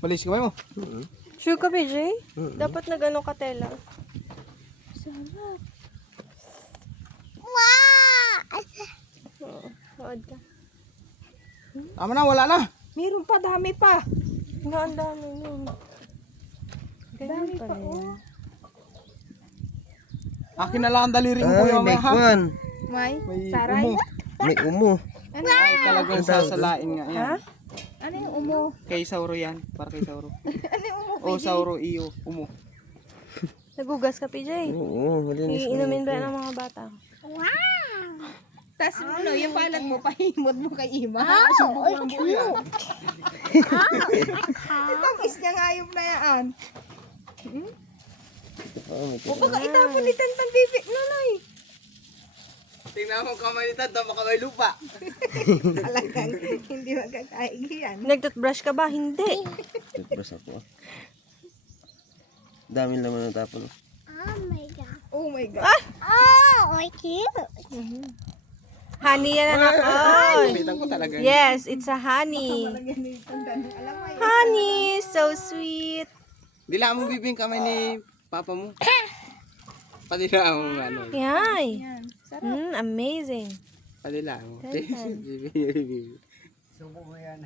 Malis kamay mo. Sure ka, PJ? Dapat nag-ano ka, tela. Oo, huwag ka. Tama na, wala na. Meron pa, dami pa. Ang dami nun. Ganyan Dami pa, pala oh. yan. Akin na lang ang daliri mo, Ay, kuya, may mamaya ha. kwan. May May saray. umo. May umo. Ano? Ay, talagang sasalain nga yan. Ha? Ano yung umo? Kay Sauro yan. Para kay Sauro. Ano yung umo? O, Sauro, iyo, umo. Nagugas ka, PJ? Oo, malinis. Iinumin ba ng mga bata? Tapos ano, yung palat mo, pahimod mo kay Ima. Subok ng buya. Tamis niya nga yung playaan. Oo, may O baka itapon ni Tantan Bibi, nanay. Tingnan mo kamay ni Tad, tama kamay lupa. Talagang hindi magkakaig yan. Nag-toothbrush ka ba? Hindi. toothbrush ako. Dami naman natapon. Oh my God. Honey yan, anak. Oh. Kamitan ko talaga. Yes, it's a honey. Malagyan ni Tantan. Alam mo yun. Honey, so sweet. Dila mo bibing kamay ni papa mo. Padila mo ano. Yay. Yan. Sarap. Amazing. Padila mo. Tantan. Bibing. Subo mo yan.